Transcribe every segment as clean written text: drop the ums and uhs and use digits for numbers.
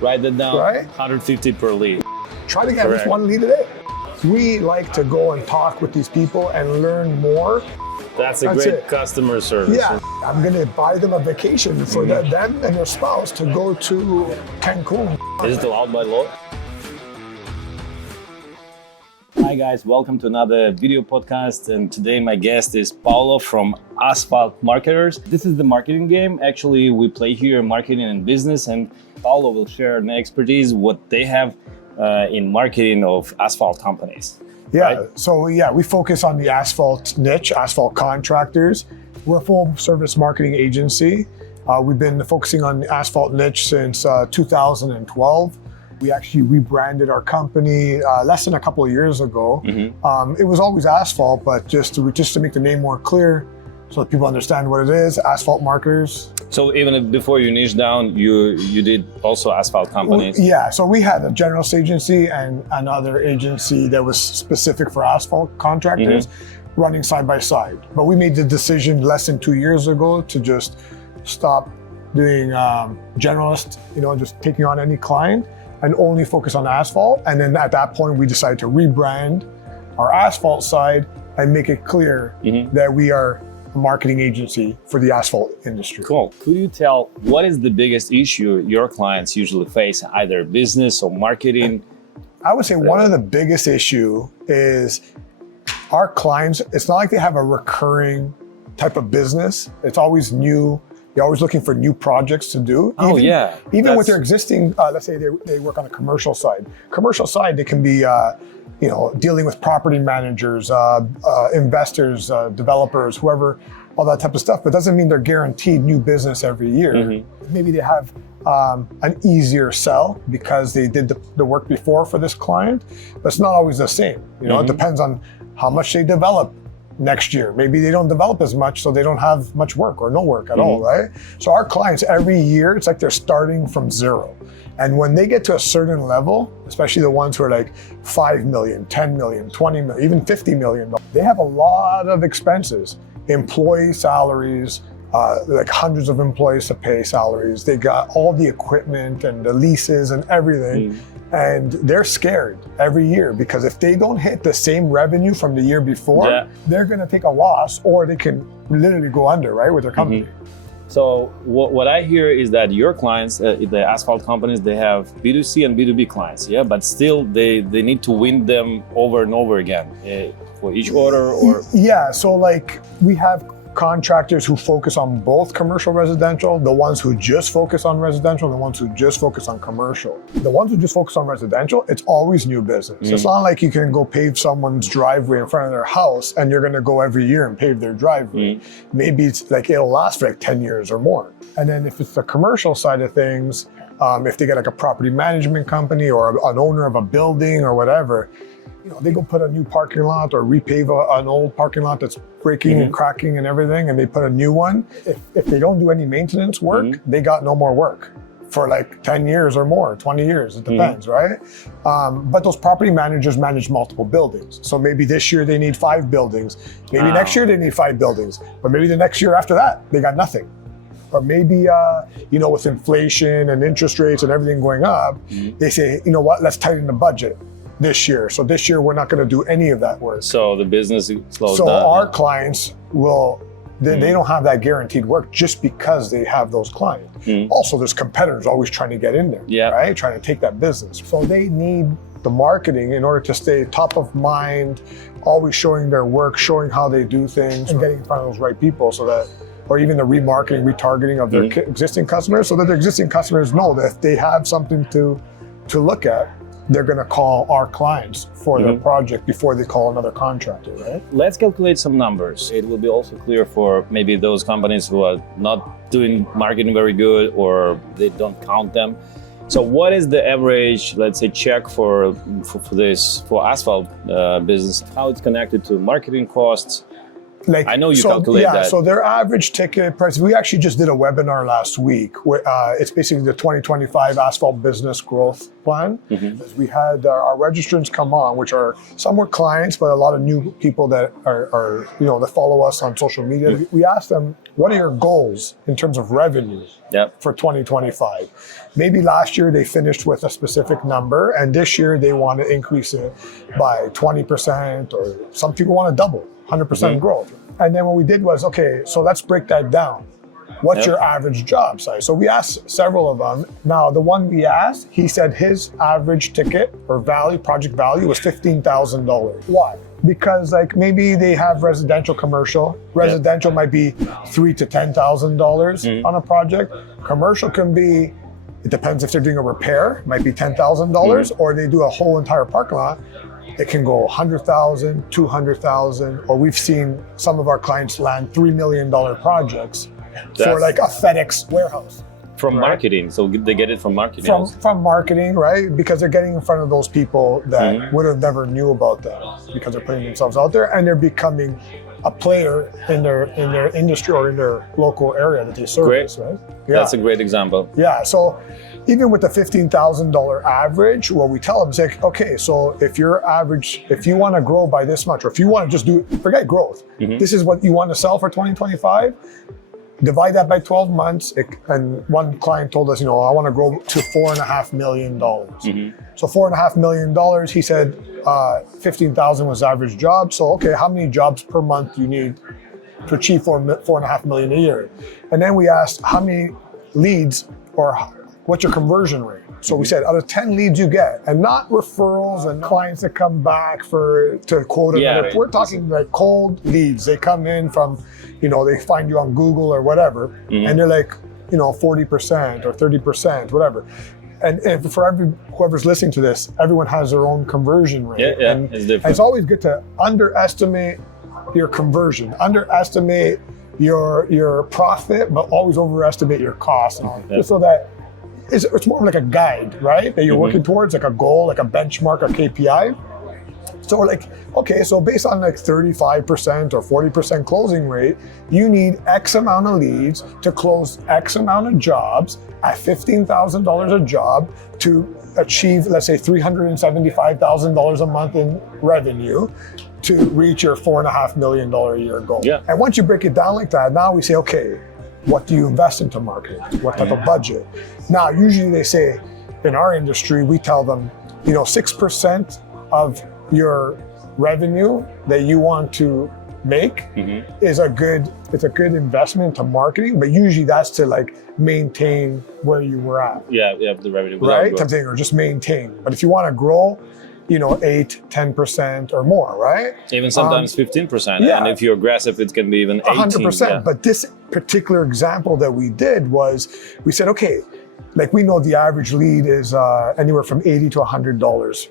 Write that down. Right? 150 per lead. Try to get at least 1 lead a day. We like to go and talk with these people and learn more. That's great customer service. Yeah, I'm gonna buy them a vacation for them and their spouse to go to Cancun. Is it allowed by law? Hi guys, welcome to another video podcast, and today my guest is Paolo from Asphalt Marketers. This is the marketing game. Actually, we play here marketing and business, and Paolo will share an expertise what they have in marketing of asphalt companies. Yeah, right? So we focus on the asphalt niche, Asphalt Contractors. We're a full service marketing agency. We've been focusing on the asphalt niche since 2012. We actually rebranded our company less than a couple of years ago. It was always asphalt, but just to make the name more clear so that people understand what it is, Asphalt Marketers. So even before you niche down, you did also asphalt companies? Well, yeah, so we had a generalist agency and another agency that was specific for asphalt contractors running side by side. But we made the decision less than 2 years ago to just stop doing generalist, just taking on any client and only focus on asphalt. And then at that point, we decided to rebrand our asphalt side and make it clear that we are a marketing agency for the asphalt industry. Cool. Could you tell what is the biggest issue your clients usually face, either business or marketing? I would say one of the biggest issue is our clients, it's not like they have a recurring type of business. It's always new. You're always looking for new projects to do. Even with their existing, let's say they work on a commercial side. Commercial side, they can be, dealing with property managers, investors, developers, whoever, all that type of stuff. But it doesn't mean they're guaranteed new business every year. Maybe they have an easier sell because they did the work before for this client, but it's not always the same. It depends on how much they develop next year. Maybe they don't develop as much, so they don't have much work or no work at all, right? So our clients every year, it's like they're starting from zero. And when they get to a certain level, especially the ones who are like 5 million, 10 million, 20 million, even 50 million, they have a lot of expenses, employee salaries, like hundreds of employees to pay salaries. They got all the equipment and the leases and everything. And they're scared every year because if they don't hit the same revenue from the year before, they're gonna take a loss or they can literally go under, right, with their company. So what I hear is that your clients, the asphalt companies, they have B2C and B2B clients, but still they need to win them over and over again for each order or? Yeah, so like we have contractors who focus on both commercial residential, the ones who just focus on residential, the ones who just focus on commercial. The ones who just focus on residential, it's always new business. It's not like you can go pave someone's driveway in front of their house and you're gonna go every year and pave their driveway. Maybe it's like it'll last for like 10 years or more. And then if it's the commercial side of things, if they get like a property management company or an owner of a building or whatever, they go put a new parking lot or repave an old parking lot that's breaking and cracking and everything, and they put a new one. If they don't do any maintenance work, they got no more work for like 10 years or more, 20 years, it depends, right? But those property managers manage multiple buildings. So maybe this year they need 5 buildings. Maybe next year they need 5 buildings, but maybe the next year after that, they got nothing. Or maybe, with inflation and interest rates and everything going up, they say, you know what, let's tighten the budget this year. So this year, we're not going to do any of that work. So the business slows down. So our clients will, they don't have that guaranteed work just because they have those clients. Also, there's competitors always trying to get in there, right? Trying to take that business. So they need the marketing in order to stay top of mind, always showing their work, showing how they do things, and getting in front of those right people so that, or even the remarketing, retargeting of their existing customers so that their existing customers know that if they have something to look at, they're going to call our clients for their project before they call another contractor, right? Let's calculate some numbers. It will be also clear for maybe those companies who are not doing marketing very good or they don't count them. So what is the average, let's say, check for asphalt business? How it's connected to marketing costs Like, I know you calculate that. So their average ticket price, we actually just did a webinar last week. Where, it's basically the 2025 Asphalt Business Growth Plan. We had our registrants come on, which are some were clients, but a lot of new people that are that follow us on social media. We asked them, what are your goals in terms of revenue for 2025? Maybe last year they finished with a specific number, and this year they want to increase it by 20%, or some people want to double, 100% growth. And then what we did was, okay, so let's break that down. What's your average job size? So we asked several of them. Now, the one we asked, he said his average ticket or project value was $15,000. Why? Because like maybe they have residential, commercial. Residential might be $3,000 to $10,000 on a project. Commercial can be, it depends if they're doing a repair, might be $10,000, or they do a whole entire parking lot. It can go 100,000, 200,000, or we've seen some of our clients land $3 million projects for like a FedEx warehouse. From marketing, so they get it from marketing. From marketing, right? Because they're getting in front of those people that would have never knew about them because they're putting themselves out there, and they're becoming a player in their industry or in their local area that they service, right? Yeah. That's a great example. Yeah, so even with the $15,000 average, what we tell them is like, okay, so if your average, if you want to grow by this much, or if you want to just forget growth, this is what you want to sell for 2025, divide that by 12 months. And one client told us, I want to grow to $4.5 million. So $4.5 million, he said 15,000 was average job. So, okay, how many jobs per month do you need to achieve $4.5 million a year? And then we asked how many leads, or what's your conversion rate? So we said out of 10 leads you get, and not referrals and clients that come back to quote another. We're talking like cold leads. They come in from, they find you on Google or whatever, and they're like, 40% or 30%, whatever. And for whoever's listening to this, everyone has their own conversion rate. It's different. And it's always good to underestimate your conversion, underestimate your profit, but always overestimate your costs, just so that it's more like a guide, right? That you're working towards, like a goal, like a benchmark, a KPI. So we're like, okay, so based on like 35% or 40% closing rate, you need X amount of leads to close X amount of jobs at $15,000 a job to achieve, let's say, $375,000 a month in revenue to reach your $4.5 million a year goal. And once you break it down like that, now we say, okay, what do you invest into marketing? What type of budget? Now, usually they say, in our industry, we tell them, 6% of your revenue that you want to make is a good investment to marketing, but usually that's to like maintain where you were at. The revenue, right? Or just maintain. But if you want to grow, 8, 10% or more, right? Even sometimes 15%. And if you're aggressive, it can be even 18%. 100%. But this particular example that we did was, we said, okay, like we know the average lead is anywhere from $80 to $100.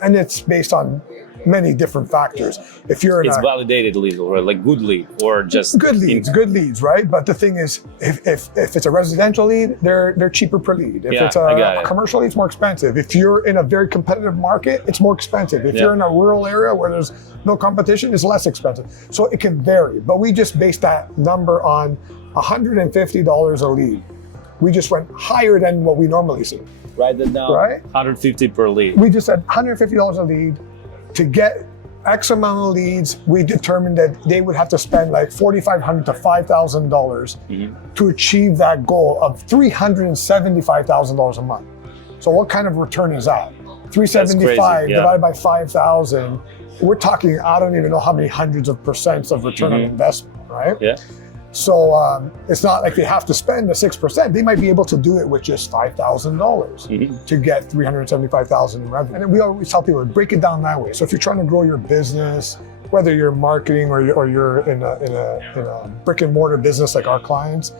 And it's based on many different factors. If you're in validated lead, or like good lead, or just good leads, right? But the thing is, if it's a residential lead, they're cheaper per lead. If it's a commercial lead, it's more expensive. If you're in a very competitive market, it's more expensive. If you're in a rural area where there's no competition, it's less expensive. So it can vary. But we just based that number on $150 a lead. We just went higher than what we normally see. Write that down. Right? 150 per lead. We just said $150 a lead. To get X amount of leads, we determined that they would have to spend like $4,500 to $5,000 to achieve that goal of $375,000 a month. So what kind of return is that? 375 divided by 5,000. We're talking, I don't even know how many hundreds of percents of return on investment, right? So it's not like they have to spend the 6%. They might be able to do it with just $5,000 to get $375,000 in revenue. And we always tell people to break it down that way. So if you're trying to grow your business, whether you're marketing or you're in a brick and mortar business like our clients,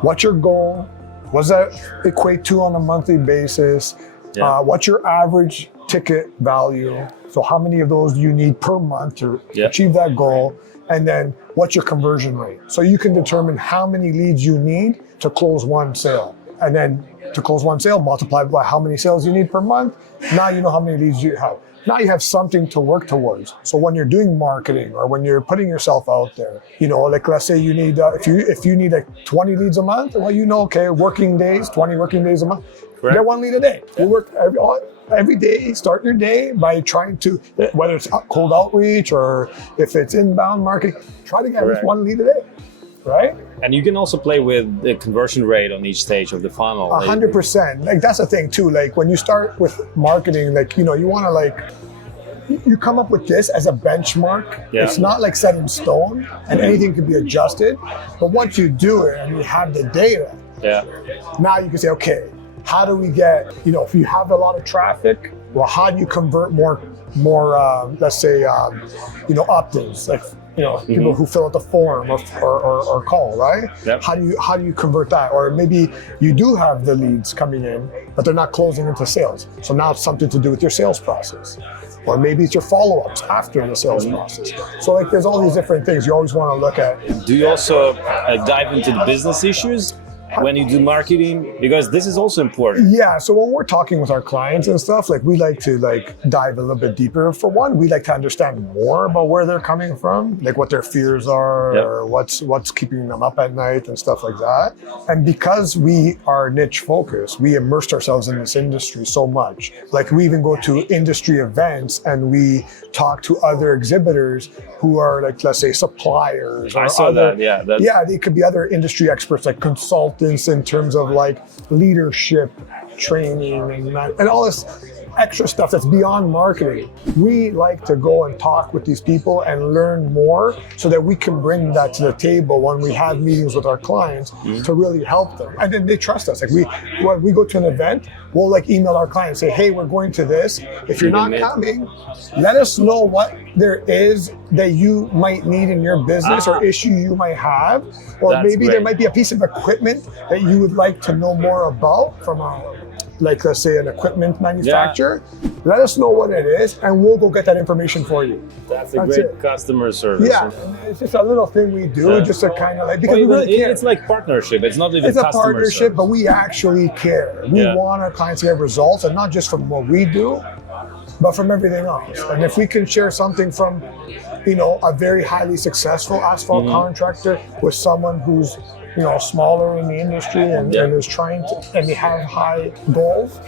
what's your goal? What does that equate to on a monthly basis? What's your average ticket value? So how many of those do you need per month to achieve that goal? And then what's your conversion rate? So you can determine how many leads you need to close one sale. And then to close one sale, multiplied by how many sales you need per month. Now you know how many leads you have. Now you have something to work towards. So when you're doing marketing or when you're putting yourself out there, you know, like let's say you need, if you need like 20 leads a month, well, you know, okay, working days, 20 working days a month, get 1 lead a day. You work every day, start your day by trying to, whether it's cold outreach or if it's inbound marketing, try to get at least 1 lead a day, right? And you can also play with the conversion rate on each stage of the funnel. 100%. Like that's the thing too. Like when you start with marketing, like, you know, you want to like, you come up with this as a benchmark. Yeah. It's not like set in stone and anything can be adjusted. But once you do it and you have the data, now you can say, okay, how do we get, you know, if you have a lot of traffic, well, how do you convert more let's say, you know, opt-ins, like, you know, people who fill out the form or call, right? Yep. How do you convert that? Or maybe you do have the leads coming in, but they're not closing into sales. So now it's something to do with your sales process. Or maybe it's your follow-ups after the sales process. So like there's all these different things you always want to look at. Do you also dive into the business issues when you do marketing? Because this is also important. Yeah, so when we're talking with our clients and stuff, like we like to like dive a little bit deeper. For one, we like to understand more about where they're coming from, like what their fears are, or what's keeping them up at night and stuff like that. And because we are niche focused, we immersed ourselves in this industry so much. Like we even go to industry events and we talk to other exhibitors who are like, let's say, suppliers. I saw that, yeah. Yeah, they could be other industry experts like consultants in terms of like leadership training and all this extra stuff that's beyond marketing. We like to go and talk with these people and learn more so that we can bring that to the table when we have meetings with our clients to really help them. And then they trust us. Like when we go to an event, we'll like email our clients, say, hey, we're going to this. If you're not coming, let us know what there is that you might need in your business or issue you might have. Or maybe there might be a piece of equipment that you would like to know more about from like let's say an equipment manufacturer. Let us know what it is and we'll go get that information for you. That's great customer service. Yeah, it's just a little thing we do just to kind of like, because we really care. It's like partnership, it's not even it's a partnership, but we actually care. We want our clients to get results, and not just from what we do, but from everything else. And if we can share something from, you know, a very highly successful asphalt contractor with someone who's, you know, smaller in the industry and is trying to, and they have high goals,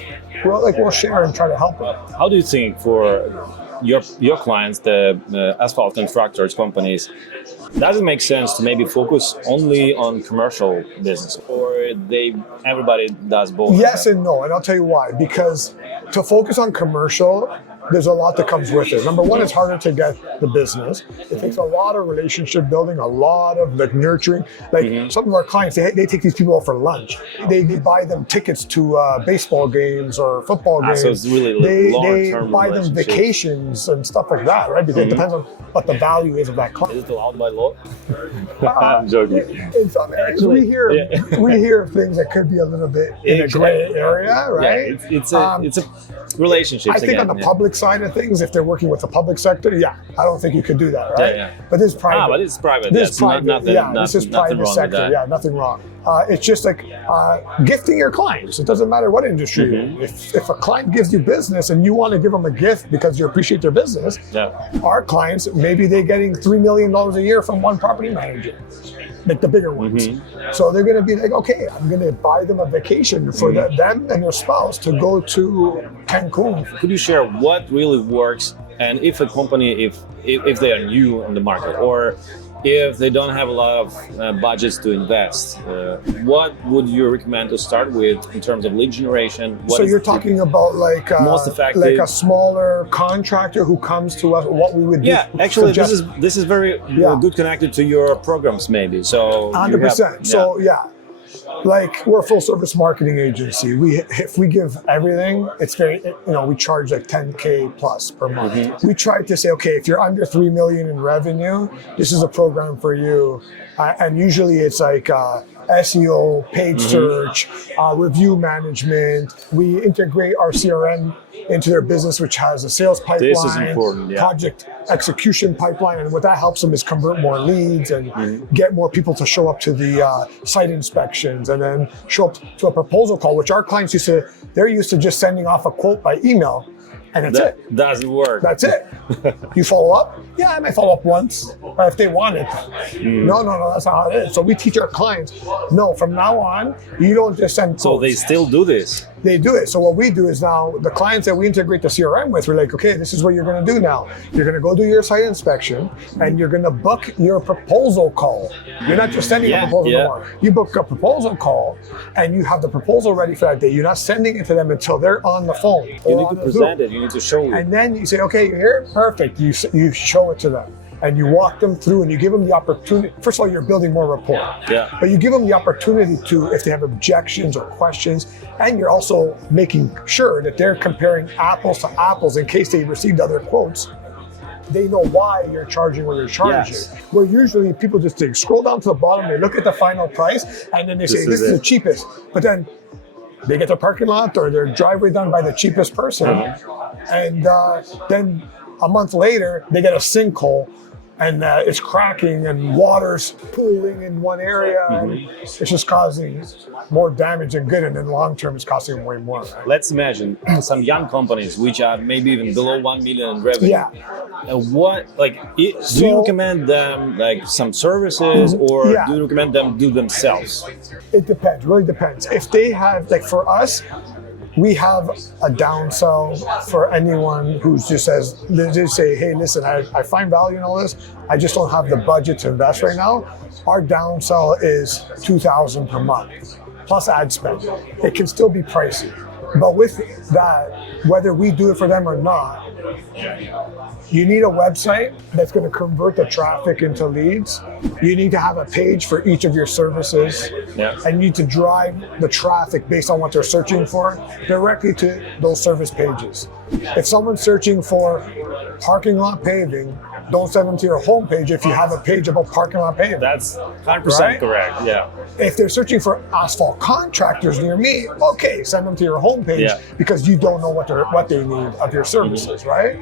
we'll share and try to help them. How do you think for your clients, the asphalt contractors companies, does it make sense to maybe focus only on commercial business, or everybody does both? Yes and no, and I'll tell you why. Because to focus on commercial, there's a lot that comes with it. Number one, it's harder to get the business. It takes a lot of relationship building, a lot of like nurturing. Like some of our clients, they take these people out for lunch. They buy them tickets to baseball games or football games. So it's really they buy them vacations and stuff like that, right? Because it depends on what the value is of that client. Is it allowed by law? I'm joking. In some areas, we hear things that could be a little bit in a gray area, right? Yeah, it's a relationship. I think on the public side of things, if they're working with the public sector, I don't think you could do that, right? Yeah. But this is private. But it's private. This is private. This is private sector. Yeah, nothing wrong. It's just like gifting your clients. It doesn't matter what industry you're in. If a client gives you business and you want to give them a gift because you appreciate their business, our clients, maybe they're getting $3 million a year from one property manager, like the bigger ones. So they're going to be like, okay, I'm going to buy them a vacation for them and their spouse to go to Cancun. Could you share what really works, and if a company, if they are new on the market, or if they don't have a lot of budgets to invest, what would you recommend to start with in terms of lead generation? So you're talking about like most effective, like a smaller contractor who comes to us, what we would do? Yeah, actually, this is very good connected to your programs, maybe. So 100%. So like we're a full service marketing agency. If we give everything, it's very, we charge like 10K plus per month. We try to say, okay, if you're under 3 million in revenue, this is a program for you. And usually it's like SEO, page search, review management. We integrate our CRM into their business, which has a sales pipeline, This is important, yeah. project execution pipeline, and what that helps them is convert more leads and get more people to show up to the site inspections, and then show up to a proposal call, which our clients they're used to just sending off a quote by email, and that's it. Doesn't work. That's it. You follow up? Yeah, I might follow up once, but if they want it. No, that's not how it is. So we teach our clients, no, from now on, you don't just send quotes. So they still do this? They do it. So what we do is now, the clients that we integrate the CRM with, we're like, okay, this is what you're going to do now. You're going to go do your site inspection, and you're going to book your proposal call. You're not just sending a proposal anymore. You book a proposal call, and you have the proposal ready for that day. You're not sending it to them until they're on the phone. You need to present it. You need to show it. And then you say, okay, you're here? Perfect. You show it to them. And you walk them through, and you give them the opportunity. First of all, you're building more rapport. Yeah. But you give them the opportunity to, if they have objections or questions, and you're also making sure that they're comparing apples to apples in case they received other quotes. They know why you're charging what you're charging. Yes. Where usually people just scroll down to the bottom, they look at the final price, and then they say, this is the cheapest. But then they get their parking lot or their driveway done by the cheapest person. And then a month later, they get a sinkhole, and it's cracking and water's pooling in one area, and it's just causing more damage than good, and in the long term it's costing them way more. Right? Let's imagine some young companies which are maybe even below 1 million in revenue. Yeah. Do you recommend them like some services, or do you recommend them do themselves? It depends, really depends. If they have, like for us, we have a downsell for anyone who just says, they just say, hey, listen, I find value in all this. I just don't have the budget to invest right now. Our downsell is $2,000 per month, plus ad spend. It can still be pricey. But with that, whether we do it for them or not, you need a website that's going to convert the traffic into leads. You need to have a page for each of your services. Yeah. And you need to drive the traffic based on what they're searching for directly to those service pages. If someone's searching for parking lot paving, don't send them to your homepage if you have a page about parking lot paving. That's 100% correct, yeah. If they're searching for asphalt contractors near me, okay, send them to your homepage because you don't know what they need of your services, right?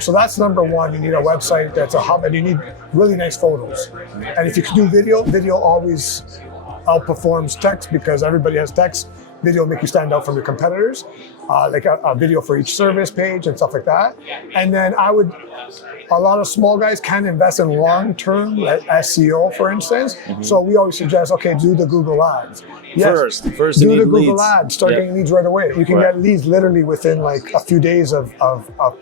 So that's number one. You need a website that's a hub, and you need really nice photos. And if you can do video always outperforms text because everybody has text. Video will make you stand out from your competitors, like a video for each service page and stuff like that. And then a lot of small guys can invest in long-term SEO, for instance. So we always suggest, okay, do the Google ads. Yes, first do you the need Google leads. ads. Start getting leads right away. You can get leads literally within like a few days of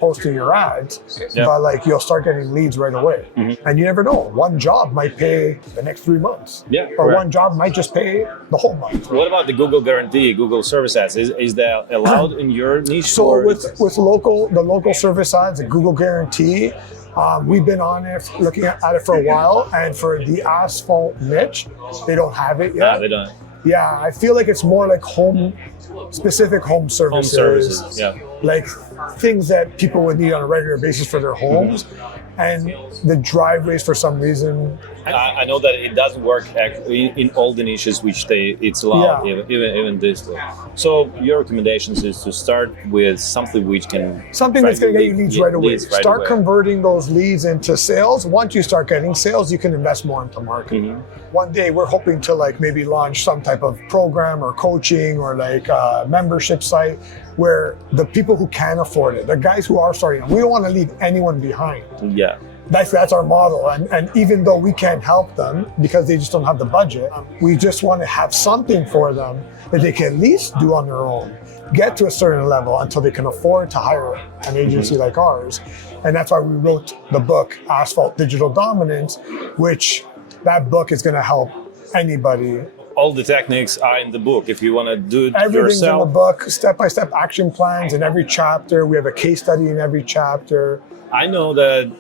posting your ads, but like you'll start getting leads right away. And you never know. One job might pay the next 3 months. Or one job might just pay the whole month. What about the Google guarantee, Google service ads? Is that allowed in your niche? So with the local service ads, the Google guarantee, we've been on it, looking at it for a while, and for the asphalt niche, they don't have it yet. Yeah, they don't. Yeah, I feel like it's more like specific home services. Home services, yeah. Like things that people would need on a regular basis for their homes. And the driveways, for some reason. I know that it doesn't work actually in all the niches which it's allowed, even this. So your recommendations is to start with something which can... Something that's going to get you leads right away. Start converting those leads into sales. Once you start getting sales, you can invest more into marketing. One day we're hoping to like maybe launch some type of program or coaching or like a membership site where the people who can afford it, the guys who are starting, we don't want to leave anyone behind. Yeah. That's our model. And even though we can't help them because they just don't have the budget, we just want to have something for them that they can at least do on their own, get to a certain level until they can afford to hire an agency like ours. And that's why we wrote the book, Asphalt Digital Dominance, which that book is going to help anybody. All the techniques are in the book. If you want to do it Everything's yourself. in the book, step-by-step action plans in every chapter. We have a case study in every chapter. I know that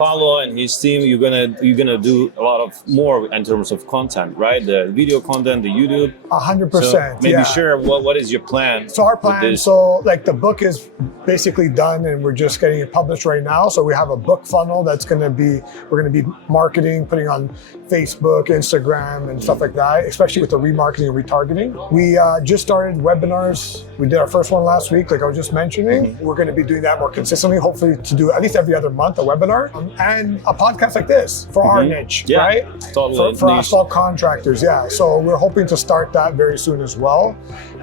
Paolo and his team, you're gonna do a lot of more in terms of content, right? The video content, the YouTube. 100%. So maybe yeah. share what is your plan? So our plan, so like the book is basically done and we're just getting it published right now. So we have a book funnel that's we're gonna be marketing, putting on Facebook, Instagram and stuff like that, especially with the remarketing and retargeting. We just started webinars. We did our first one last week, like I was just mentioning. We're gonna be doing that more consistently, hopefully to do at least every other month a webinar and a podcast like this for our niche, right? Totally. For Asphalt Contractors, yeah. So we're hoping to start that very soon as well.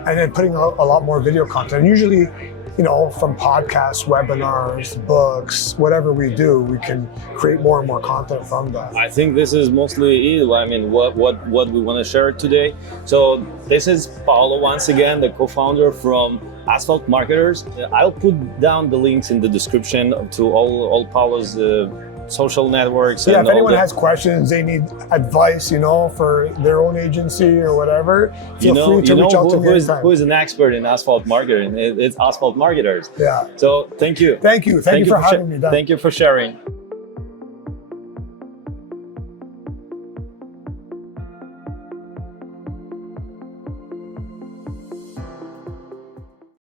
And then putting out a lot more video content. Usually, you know, from podcasts, webinars, books, whatever we do, we can create more and more content from that. I think this is mostly it. I mean, what we want to share today. So this is Paolo once again, the co-founder from Asphalt Marketers. I'll put down the links in the description to all Paolo's social networks. Yeah, and if anyone has questions, they need advice, you know, for their own agency or whatever, feel free to reach out to me anytime. Who is an expert in asphalt marketing? It's Asphalt Marketers. Yeah. So thank you. Thank you for having me. Thank you for sharing.